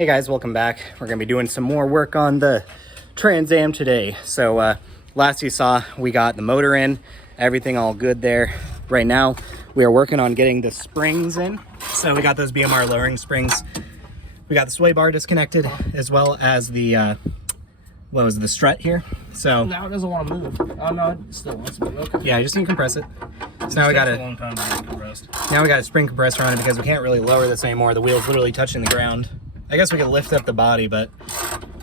Hey guys, welcome back. We're gonna be doing some more work on the Trans Am today. So last you saw, we got the motor in, everything all good there. Right now, we are working on getting the springs in. So we got those BMR lowering springs. We got the sway bar disconnected, as well as the, the strut here. So now it doesn't want to move. Oh no, it still wants to move. Okay. Yeah, I just need to compress it. So now we got a long time to get compressed. Now we got a spring compressor on it because we can't really lower this anymore. The wheel's literally touching the ground. I guess we could lift up the body, but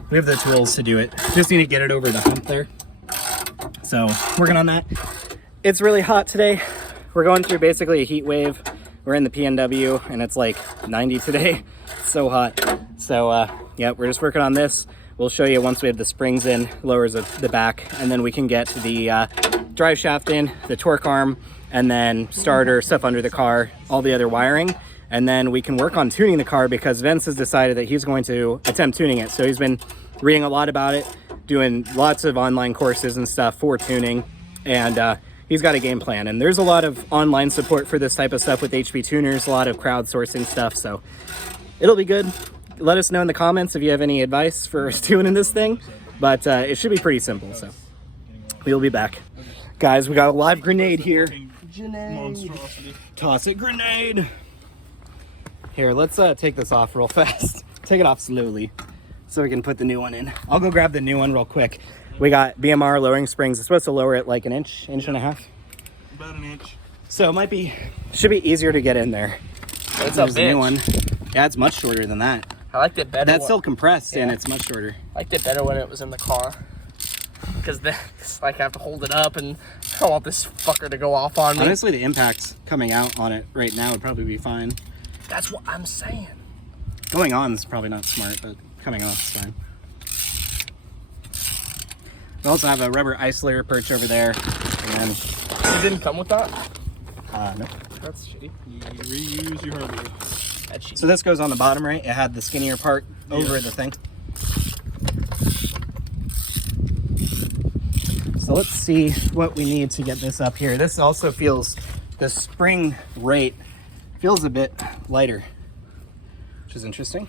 we have the tools to do it. Just need to get it over the hump there. So working on that. It's really hot today. We're going through basically a heat wave. We're in the PNW and it's like 90 today. It's so hot. So yeah, we're just working on this. We'll show you once we have the springs in, lowers the back, and then we can get the drive shaft in, the torque arm, and then starter, stuff under the car, all the other wiring. And then we can work on tuning the car because Vince has decided that he's going to attempt tuning it. So he's been reading a lot about it, doing lots of online courses and stuff for tuning. And he's got a game plan. And there's a lot of online support for this type of stuff with HP tuners, a lot of crowdsourcing stuff. So it'll be good. Let us know in the comments if you have any advice for tuning this thing. But it should be pretty simple. So we'll be back. Guys, we got a live grenade here. Monstrosity. Toss it, grenade. Here, let's take this off real fast. Take it off slowly so we can put the new one in. I'll go grab the new one real quick. We got BMR lowering springs. It's supposed to lower it like an inch and a half. About an inch. So it should be easier to get in there. It's a new one. Yeah, it's much shorter than that. I liked it better. That's still compressed and it's much shorter. I liked it better when it was in the car. Because then it's like I have to hold it up and I don't want this fucker to go off on me. Honestly, the impacts coming out on it right now would probably be fine. That's what I'm saying. Going on is probably not smart, but coming off is fine. We also have a rubber isolator perch over there. And It didn't come with that? no. That's shitty. You reuse your hardware. That's shitty. So this goes on the bottom right. It had the skinnier part over the thing. So let's see what we need to get this up here. This also feels, the spring rate feels a bit lighter, which is interesting.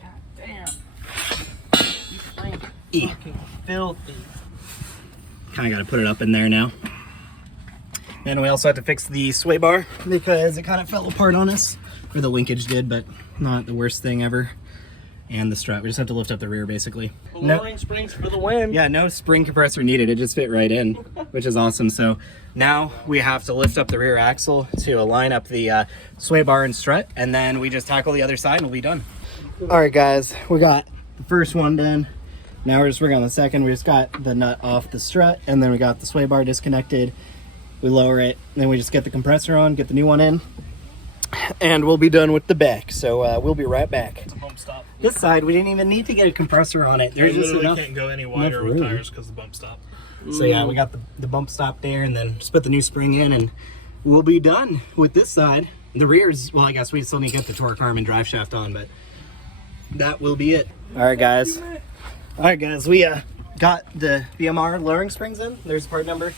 God damn. You fucking filthy. Kind of got to put it up in there now. And we also have to fix the sway bar because it kind of fell apart on us. Or the linkage did, but not the worst thing ever. And the strut. We just have to lift up the rear basically. Lowering springs for the win. Yeah, no spring compressor needed. It just fit right in, which is awesome. So now we have to lift up the rear axle to align up the sway bar and strut, and then we just tackle the other side and we'll be done. All right, guys, we got the first one done. Now we're just working on the second. We just got the nut off the strut, and then we got the sway bar disconnected. We lower it, then we just get the compressor on, get the new one in, and we'll be done with the back. So we'll be right back. It's a bump stop. This side, we didn't even need to get a compressor on it. You There's just literally enough. can't go any wider with tires because of the bump stop. So yeah, we got the bump stop there, and then just put the new spring in, and we'll be done with this side. The rear's, well, I guess we still need to get the torque arm and drive shaft on, but that will be it. All right, guys. We got the BMR lowering springs in. There's the part number.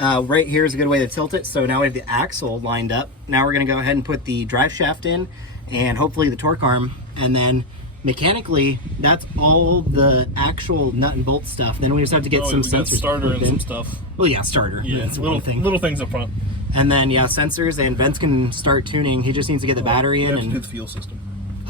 Right here is a good way to tilt it. So now we have the axle lined up. Now we're gonna go ahead and put the drive shaft in, and hopefully the torque arm, and then mechanically that's all the actual nut and bolt stuff. Then we just have to get some sensors. Starter and some stuff. Well, yeah, starter. Yeah, that's little things up front. And then yeah, sensors, and Vince can start tuning. He just needs to get the battery in. And And the fuel system.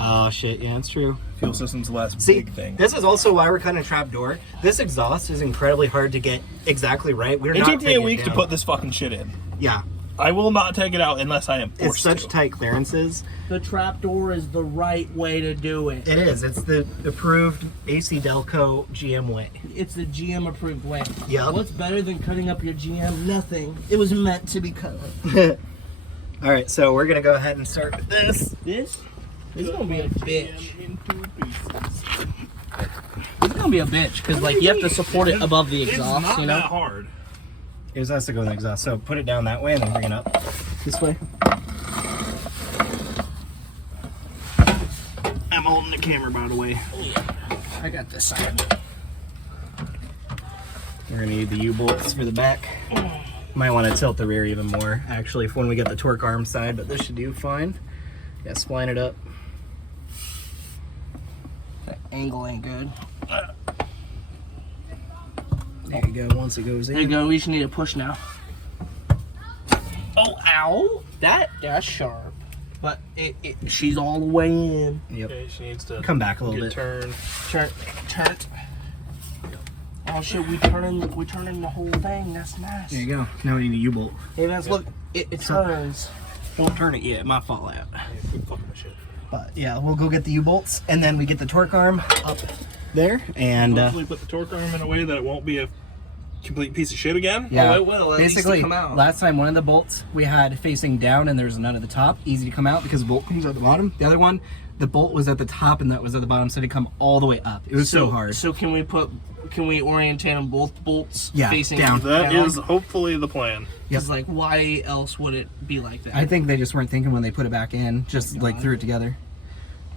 oh shit, yeah, that's true. Fuel system's the last See, big thing. this is also why we're cutting a trap door. This exhaust is incredibly hard to get exactly right. We're It not took me a taking it week to down. put this fucking shit in. Yeah, I will not take it out unless I am it's forced such to. tight clearances. The trapdoor is the right way to do it. It is. It's the approved AC Delco GM way. It's the GM approved way. Yeah. What's better than cutting up your GM? Nothing. It was meant to be cut. All right, so we're gonna go ahead and start with this. This is gonna be a bitch. Into pieces. It's gonna be a bitch because like you have to support it above the It's exhaust. not You know. that hard. It has to go in the exhaust. So put it down that way and then bring it up this way. I'm holding the camera, by the way. I got this side. We're gonna need the U-bolts for the back. Might want to tilt the rear even more, actually, for when we get the torque arm side, but this should do fine. Yeah, spline it up. That angle ain't good. There you go, once it goes in. There you go, we just need to push now. Oh, ow! That's sharp. But she's all the way in. Yep. Okay, she needs to Come back a little get bit. turned. Turn it. Oh shit, we turning the whole thing. That's nice. There you go. Now we need a U-bolt. Hey, Vance, look, it turns. Don't turn it yet, my fault out. Yeah, quit fucking with shit. But yeah, we'll go get the U-bolts, and then we get the torque arm up there, and Hopefully put the torque arm in a way that it won't be a complete piece of shit again. yeah, Oh, it will, at least basically, to come out. last time one of the bolts we had facing down, and there's none at the top, easy to come out because the bolt comes at the bottom. The other one, the bolt was at the top, and that was at the bottom, so it come all the way up. It was so hard. So can we orientate them both bolts facing down? That is hopefully the plan. Because like, why else would it be like that? I think they just weren't thinking when they put it back in, just like threw it together.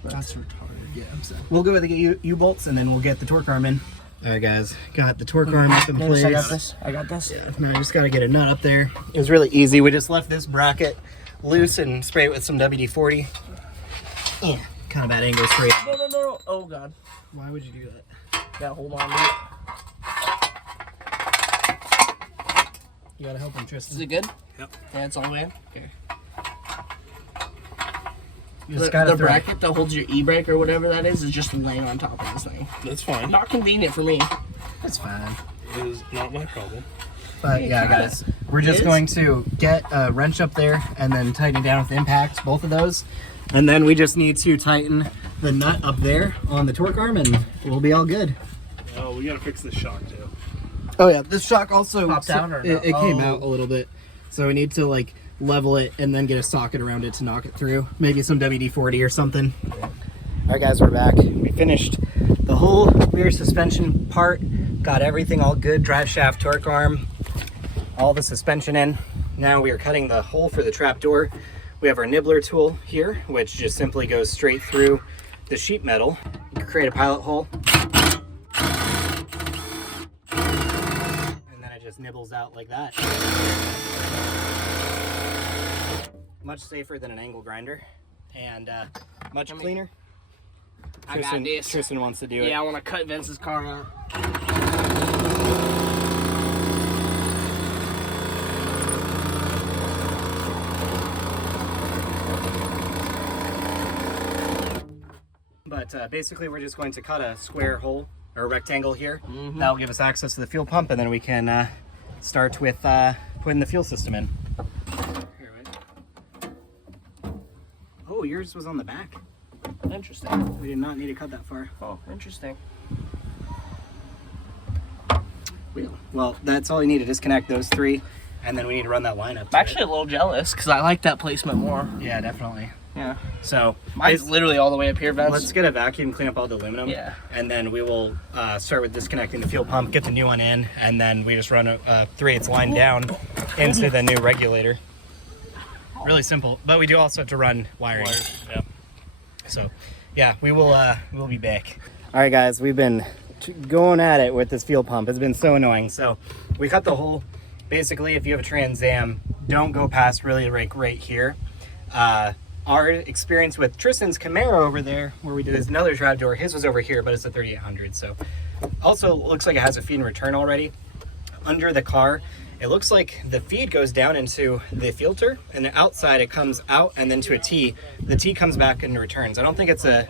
That's retarded. Yeah, so we'll go with the U-bolts, and then we'll get the torque arm in. All right, guys, got the torque arm up in place. I got this. I got this. Yeah, now I just got to get a nut up there. It was really easy. We just left this bracket loose and spray it with some WD-40. Yeah, kind of bad angle spray. No. Oh god. Why would you do that? Gotta hold on to it. You gotta help him, Is Tristan. it good? Yep. Yeah, it's all the way in. Okay. You just gotta The throw it. bracket that holds your e-brake or whatever that is just laying on top of this thing. That's fine. Not convenient for me. It's fine. It is not my problem. But yeah, guys, we're just going to get a wrench up there and then tighten it down with impact, both of those. And then we just need to tighten the nut up there on the torque arm, and we'll be all good. Oh, we gotta fix this shock too. Oh yeah, this shock also Popped out or no? it came Oh. out a little bit, so we need to like level it and then get a socket around it to knock it through. Maybe some WD-40 or something. All right, guys, we're back. We finished the whole rear suspension part. Got everything all good. Drive shaft, torque arm, all the suspension in. Now we are cutting the hole for the trap door. We have our nibbler tool here, which just simply goes straight through the sheet metal. You can create a pilot hole. And then it just nibbles out like that. Much safer than an angle grinder, and much cleaner. I got this. Tristan wants to do it. Yeah, I want to cut Vince's car out. But basically, we're just going to cut a square hole or a rectangle here. That'll give us access to the fuel pump, and then we can start with putting the fuel system in. Here, wait. Oh, yours was on the back. Interesting. We did not need to cut that far. Oh, interesting. Well, that's all you need to disconnect those three, and then we need to run that line up. I'm actually a little jealous because I like that placement more. Yeah, definitely. Yeah. So Mine's literally all the way up here, Vince. let's get a vacuum, clean up all the aluminum. Yeah. And then we will start with disconnecting the fuel pump, get the new one in, and then we just run a 3/8 line down into the new regulator. Really simple, but we do also have to run wiring. Yep. So, yeah, we'll be back. All right, guys, we've been going at it with this fuel pump. It's been so annoying. So we cut the hole. Basically, if you have a Trans Am, don't go past really like right here. Our experience with Tristan's Camaro over there, where we did another drive door, his was over here, but it's a 3800. So also looks like it has a feed and return already. Under the car, it looks like the feed goes down into the filter, and the outside it comes out and then to a T. The T comes back and returns. I don't think it's a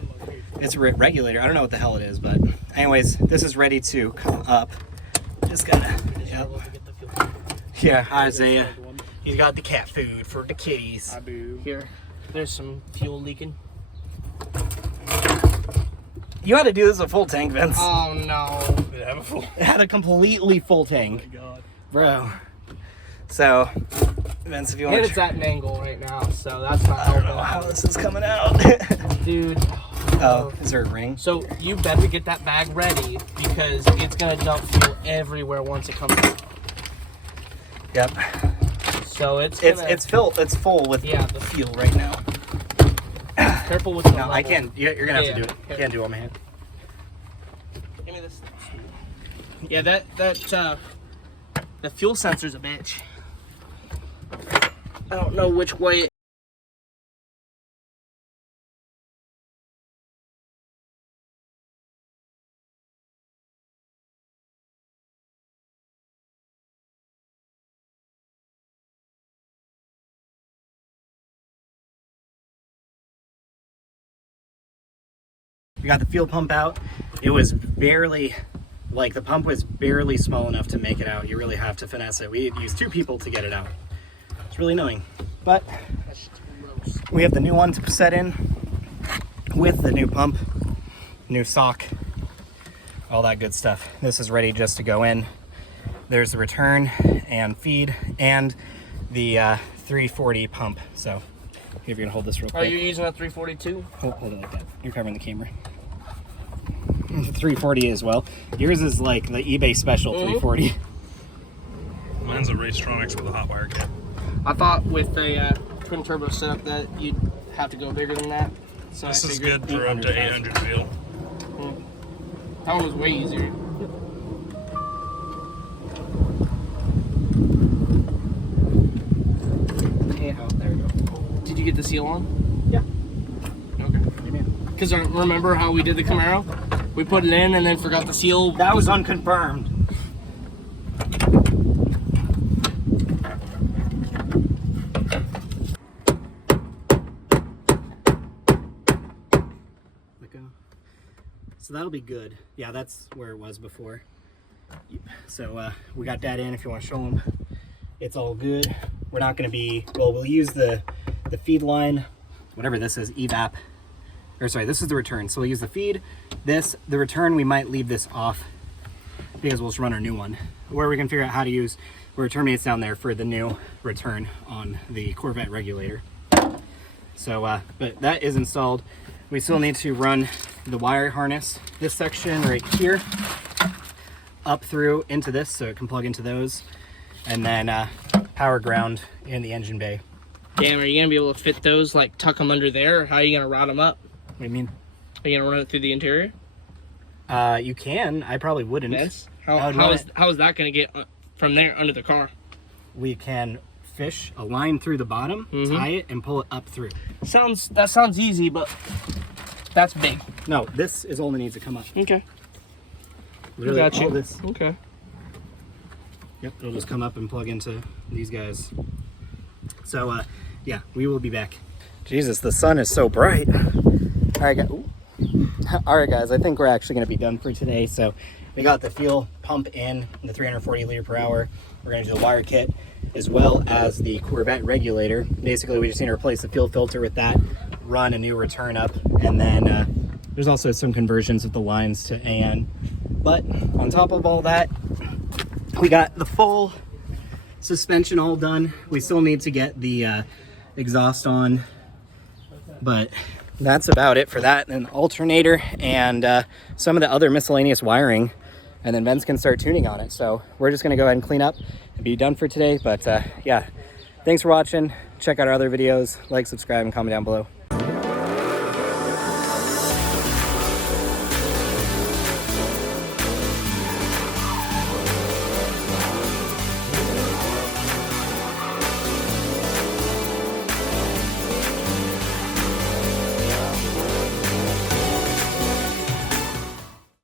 regulator. I don't know what the hell it is, but anyways, this is ready to come up. Just gotta, yeah, Isaiah. He's got the cat food for the kitties. I do. Here, there's some fuel leaking. You had to do this a full tank, Vince. Oh no. Did it have a full? It had a completely full tank, God. bro. So, Vince, if you want And to, it's at an angle right now, so that's not I don't know helping. how this is coming out. Dude. Oh, is there a ring? So you better get that bag ready because it's gonna dump fuel everywhere once it comes out. Yep. So it's It's full with the fuel right now. careful with the No, I level. can't. You're gonna have to do it. Yeah. You can't do it on my hand. Give me this. Yeah, the fuel sensor's a bitch. I don't know which way. We got the fuel pump out. It was barely, like the pump was barely small enough to make it out. You really have to finesse it. We used 2 people to get it out. It's really annoying. But we have the new one to set in with the new pump, new sock, all that good stuff. This is ready just to go in. There's the return and feed and the 340 pump. So if you're gonna hold this real quick. Are you using a 342? Hold it like that. You're covering the camera. 340 as well. Yours is like the eBay special 340. Mine's a Racetronix with a hot wire kit. I thought with a twin turbo setup that you'd have to go bigger than that. So This is good for up to 800 wheel. That one was way easier. There we go. Did you get the seal on? Yeah. Okay. Because remember how we did the Camaro? We put it in and then forgot the seal. That was unconfirmed. So that'll be good. Yeah, that's where it was before. So we got that in if you want to show them. It's all good. We're not going to be, well, we'll use the feed line, whatever this is, evap. Or sorry, this is the return. So we'll use the feed, the return, we might leave this off because we'll just run our new one. Or we can figure out how to use where it terminates down there for the new return on the Corvette regulator. So, but that is installed. We still need to run the wire harness, this section right here, up through into this so it can plug into those, and then power ground in the engine bay. Damn, are you gonna be able to fit those, like tuck them under there, or how are you gonna route them up? What do you mean? Are you gonna run it through the interior? You can. I probably wouldn't. Yes. How is that gonna get from there under the car? We can fish a line through the bottom, tie it, and pull it up through. That sounds easy, but that's big. No, this is all that needs to come up. Okay. Literally Got you. all this. Okay. Yep, it'll just come up and plug into these guys. So, yeah, we will be back. Jesus, the sun is so bright. All right, guys, I think we're actually going to be done for today. So we got the fuel pump in, the 340 liter per hour. We're going to do the wire kit as well as the Corvette regulator. Basically, we just need to replace the fuel filter with that, run a new return up, and then there's also some conversions of the lines to AN. But on top of all that, we got the full suspension all done. We still need to get the exhaust on, but that's about it for that. And alternator and some of the other miscellaneous wiring, and then Ben's can start tuning on it. So we're just gonna go ahead and clean up and be done for today. But yeah, thanks for watching. Check out our other videos, like, subscribe, and comment down below.